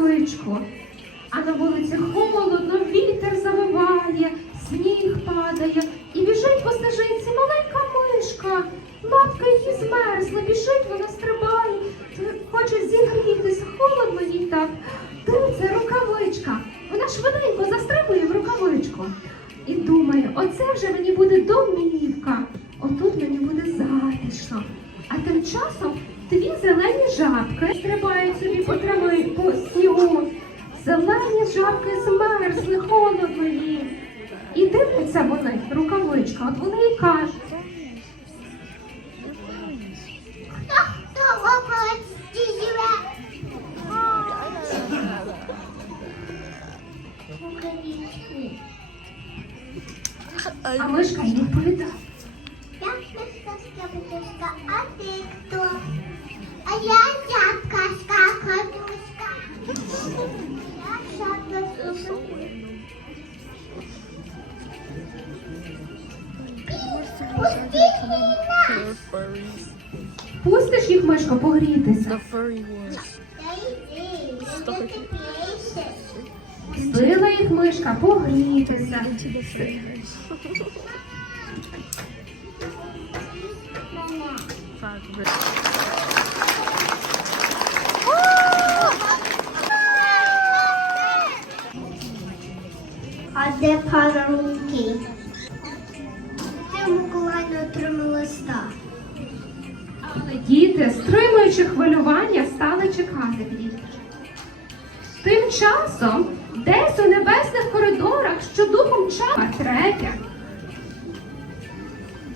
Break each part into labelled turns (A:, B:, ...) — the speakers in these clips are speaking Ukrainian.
A: рукавичку. А на вулиці холодно, вітер завиває, сніг падає, і біжить по стежинці маленька мишка. Лапка її змерзла, біжить, вона стрибає, хоче зігрітися, холодно їй так. Дивиться, рукавичка. Вона швиденько застрибує в рукавичку. І думає, оце вже мені буде домівка. Отут мені буде затишно. А тим часом дві зелені жабки стрибають собі по трави, по снігу. Зелені жабки змерзли, холодно їм. І дивляться вони, рукавичка, от вони і кажуть.
B: Хто хто в живе?
A: А мишка їй відповідає. Пустиш їх, мишко, погрітися. Пустила їх мишка погрітися.
B: А де подарунки?
A: Часом десь у небесних коридорах, що духом чала трепя.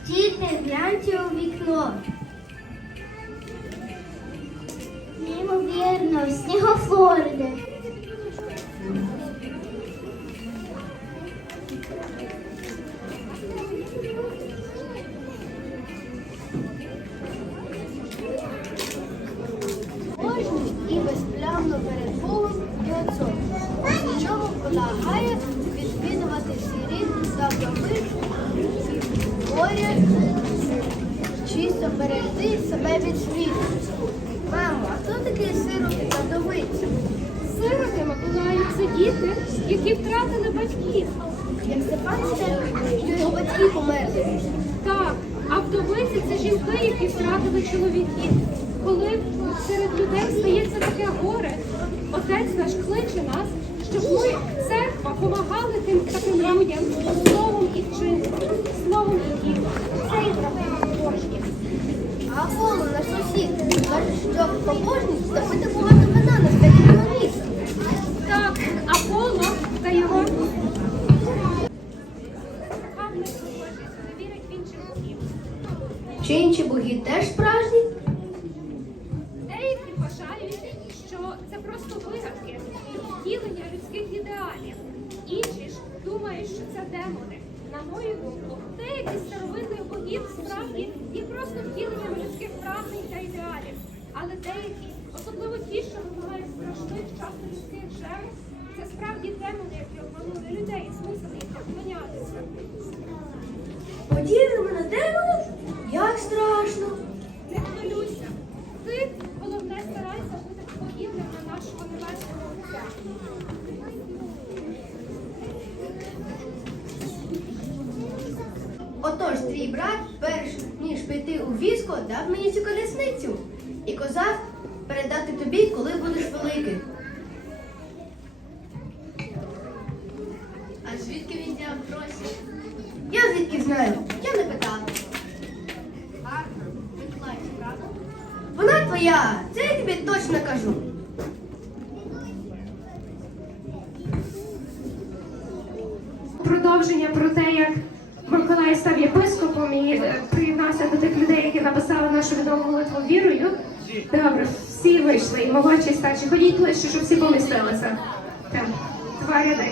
B: Діти, гляньте у вікно. Неймовірно, снігофорди.
C: Берегти себе від світу. Мамо, а хто такий сироти та вдовиця?
A: Сироти Миколаю це діти, які втратили батьків.
C: Як Степан Степанович, його батьки померли.
A: Так, а вдовиці це жінки, які втратили чоловіків. Коли серед людей стається таке горе, отець наш кличе нас, щоб ми, церква, допомагали тим таким людям словом і вчинком, словом і ділом. Це і правда.
C: А Аполло, наш сусід, каже, що побожність запити багато вина на святому місці.
A: Так, Аполло та його.
C: Чи інші боги теж справжні?
A: Деякі вважають, що це просто вигадки, втілення людських ідеалів. Інші ж думають, що це демони. На мою думку, деякі з старовинних богів справді є просто втіленням людських прагнень та ідеалів. Але деякі, особливо ті, що вимагають страшних часто людських жертв, це справді демони, які обманули людей і змусили їх поклонятися.
C: Подібними на демонів? Як страшно.
A: Не хвилюйся. Ти головне старайся бути подібним на нашого небесного Отця.
C: Отож, твій брат, перш ніж піти у військо, дав мені цю колесницю і казав передати тобі, коли будеш великий. А звідки він взяв гроші? Я звідки знаю, я не питала. Гарно, Миколаївська, правда? Вона твоя, це я тобі точно кажу.
A: Приєднався до тих людей, які написали нашу відому молитву вірою. Добре, всі вийшли, і молодші, старші. Ходіть ближче, щоб всі помістилися. Так, два ряди.